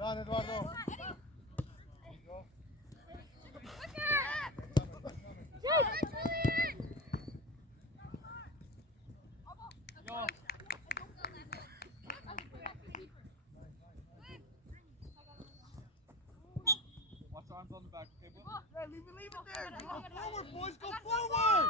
Done, Eduardo. Watch the arms on the back, okay, boy? Yeah, leave it there. Go forward, boys. Go forward.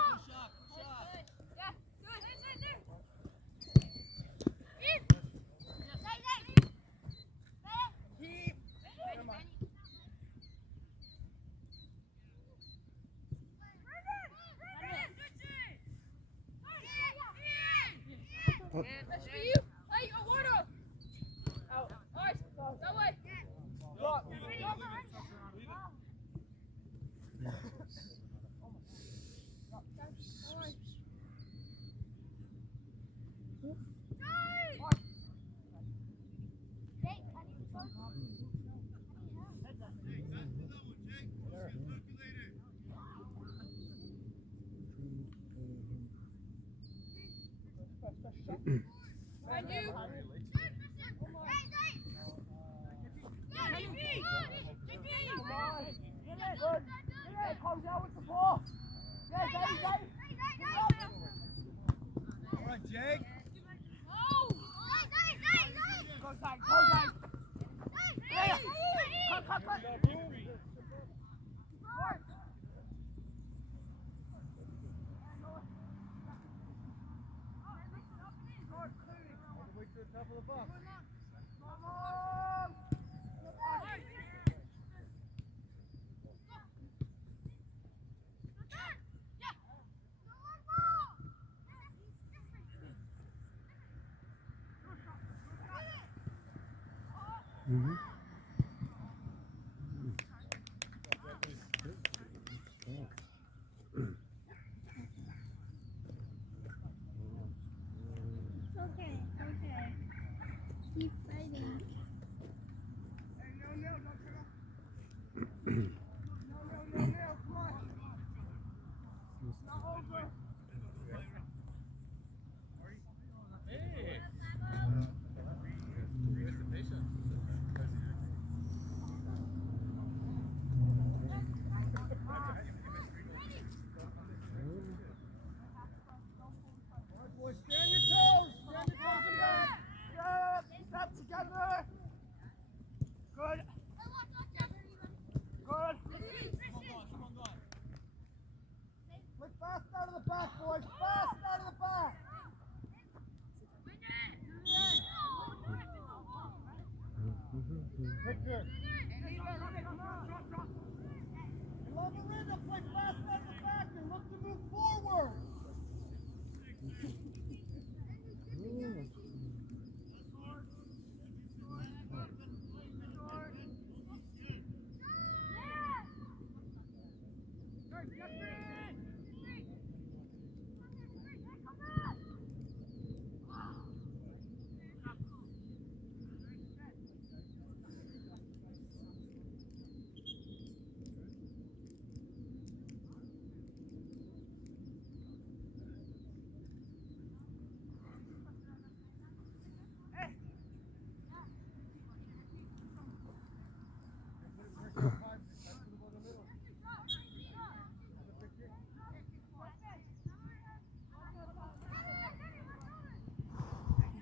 Comes out with the ball. Yeah, all right, Jake. Go side, go side. Yeah. Cut. Wait to the top of the box. Mm-hmm.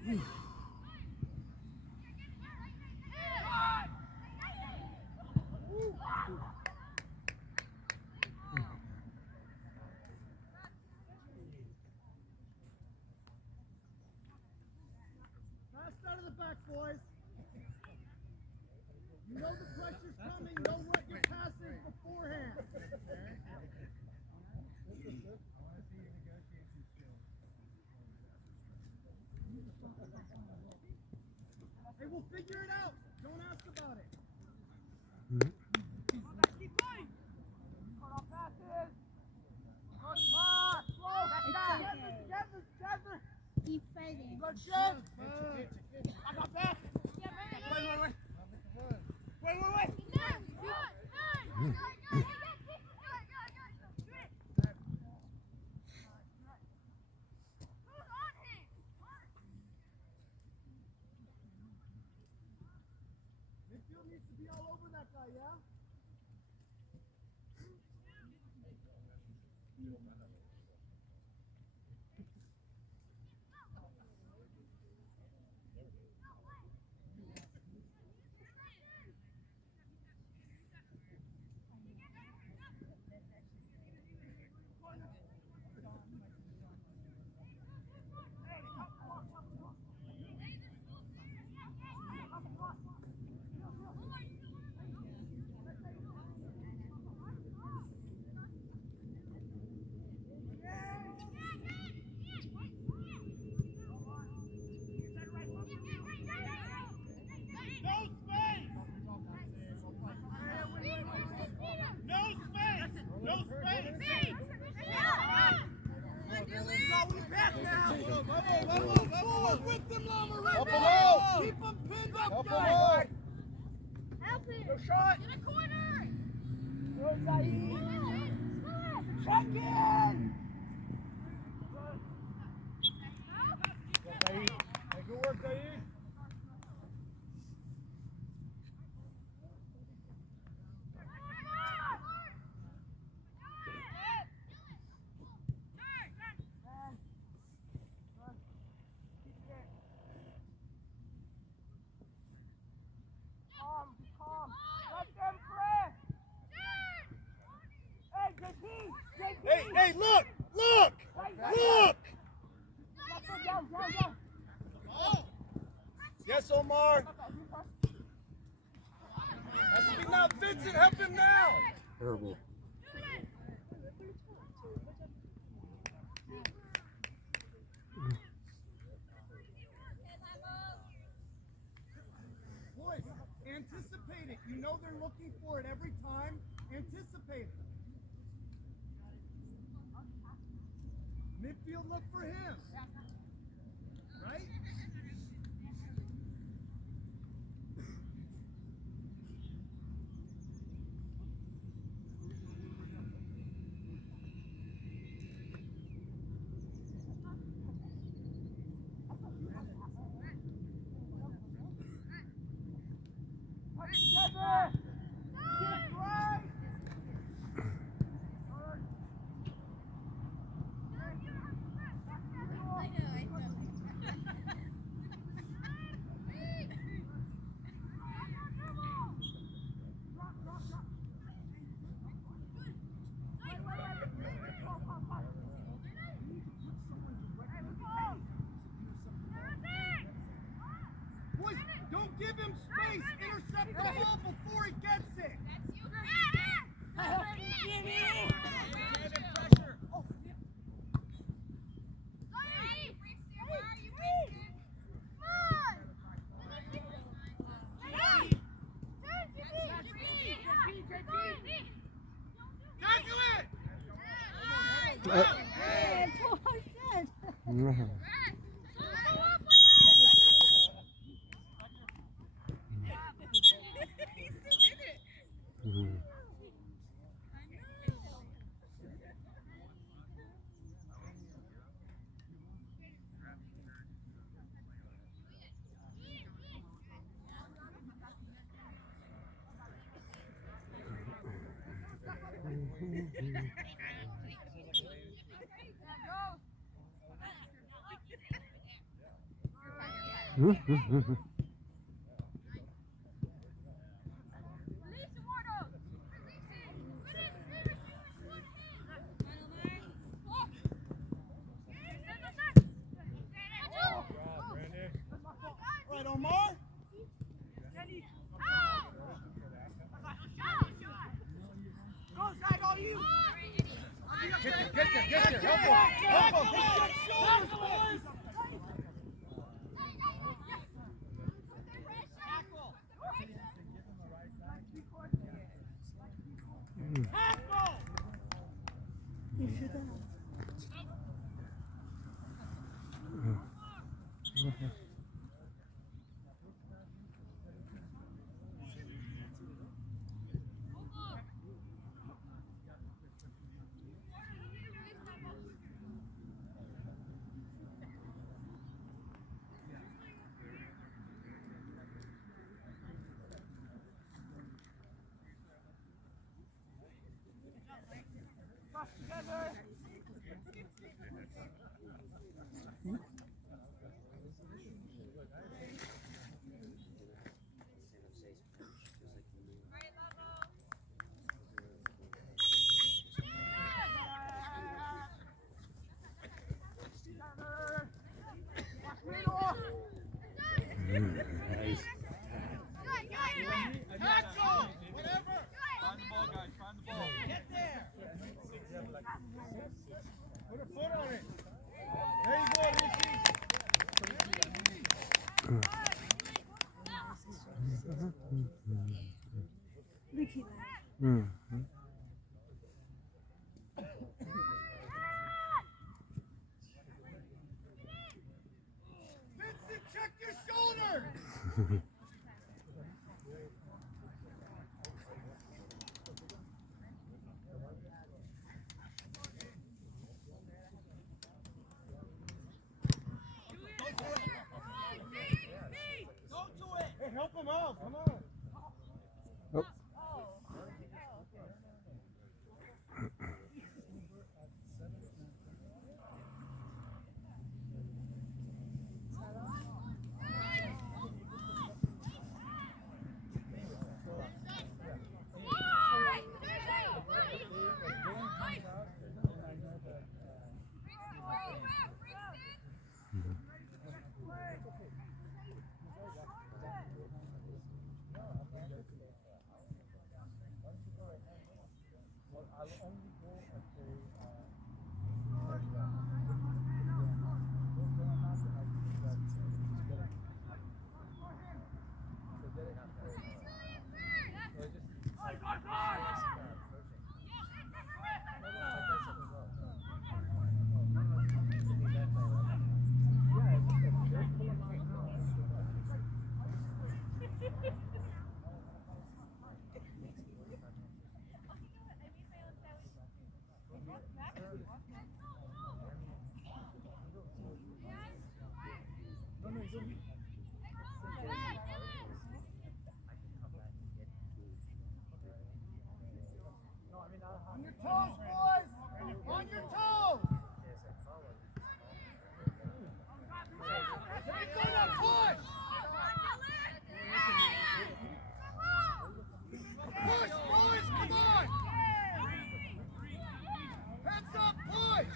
Pass out of the back, boys. You know the pressure's coming. Know what your pass is beforehand. Hey, we'll figure it out. Don't ask about it. Keep going. Cut off passes. Good mark. Slow. Together. Keep fighting. Good shit. I got that. Wait. Midfield needs to be all over that guy, yeah? Keep them pinned up, guys! Help him. Go shot! In a corner. Go, Saeed! Check in! Saeed. Hey, good work, Saeed. Calm. Let them press. Hey, JP! Hey, look! Down. Yes, Omar. That's me now, Vincent. Help him now. Terrible. Boys, anticipate it. You know they're looking for it every time. Anticipate it. Midfield, look for him. Right? Together! Kick right! Boys, don't give him space. Intercept the ball before he gets it. Hey, poor shit. Right, Omar. Get there. Help him. Find the ball, guys. Find the ball. Put a foot on it. There you go, Ricky. Vincent, check your shoulder. Hey, help him out. Come on. On your toes, boys. On your toes. Let me go that push. Push, boys. Come on. Heads up, push.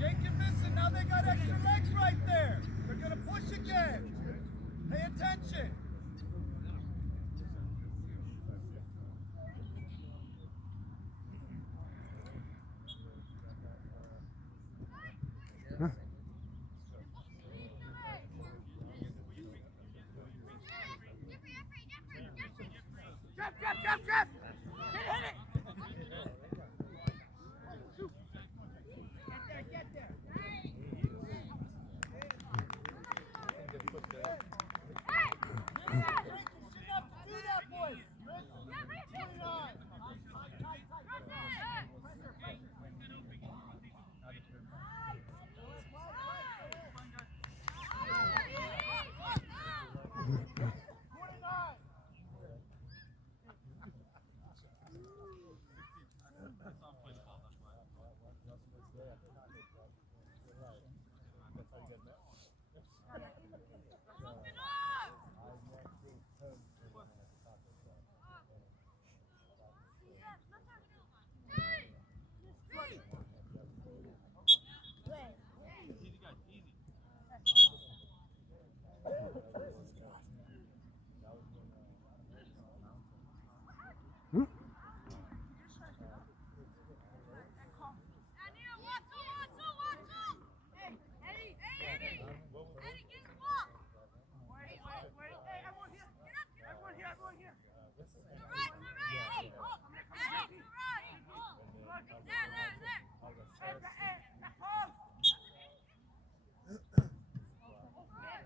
Jake and Vincent, now they got extra legs right there. They're going to push again. Pay attention. You shouldn't have to do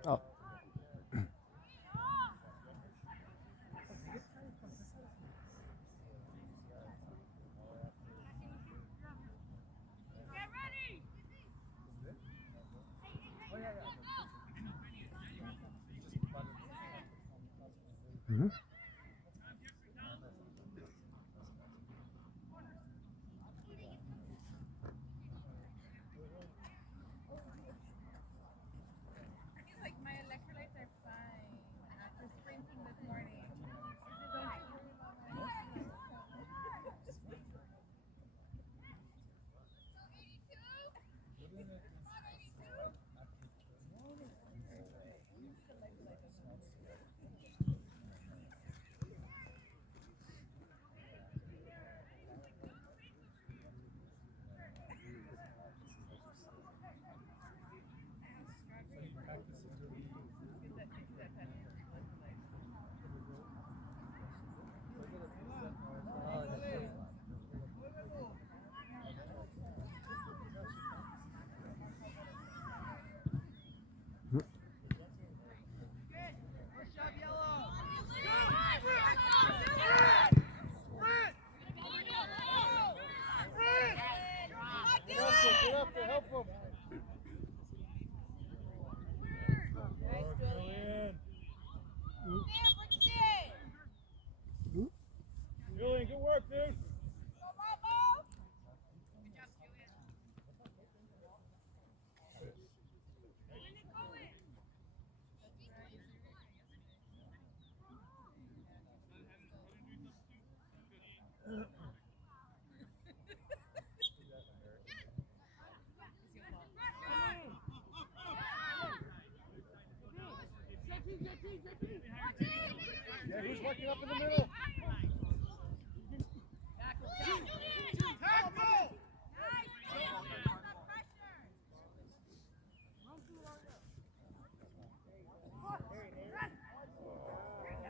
Oh. Mhm. He's like, my electrolytes are fine after sprinting this morning. Get up there, help him. Julian, good work, dude. Yeah, who's working up in the middle?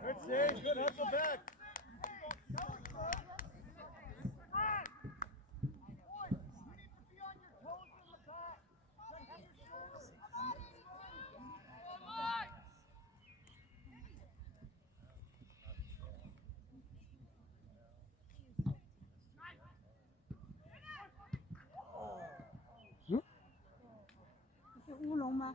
Good save, good hustle back. Is it 乌龙吗？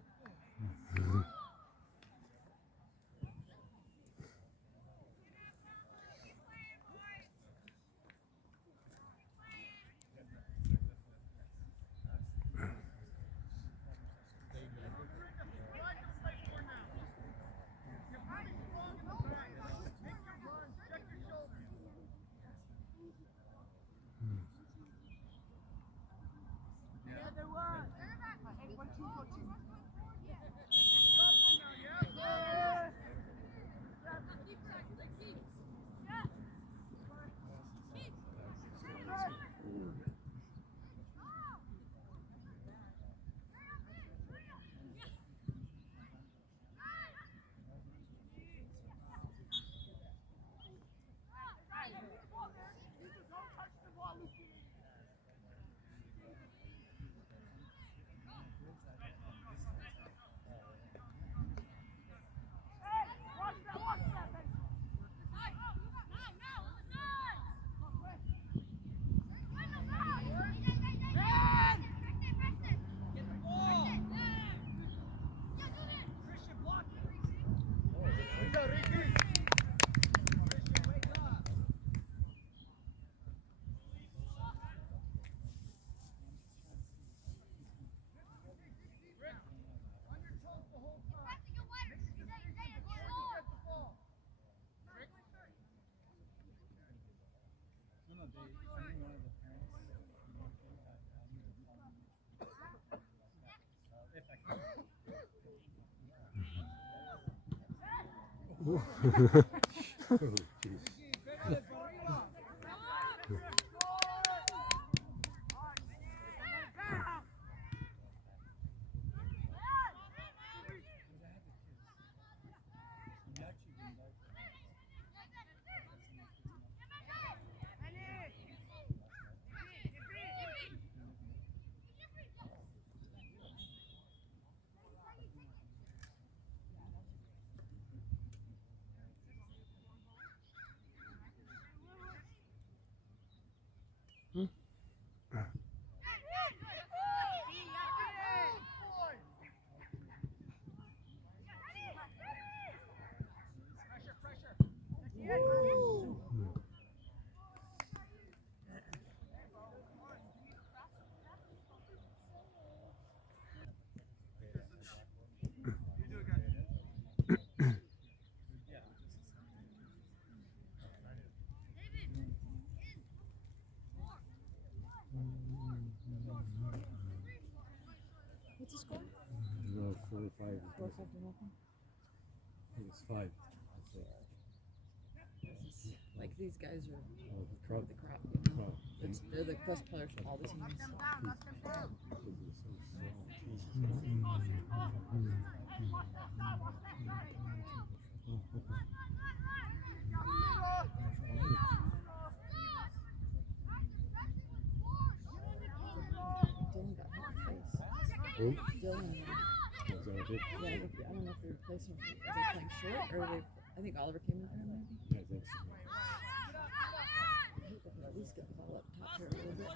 5. Like these guys are Oh, the crowd. the crop. Crowd. They're the best players from all the teams. Because they're Dylan got hit in the face. Who? Dylan. Is that what it is? Yeah, I don't know if they replaced him. Are they playing short or are they? I think Oliver came in for him maybe. Yeah, that's I hope they could at least get the ball up top here a little bit.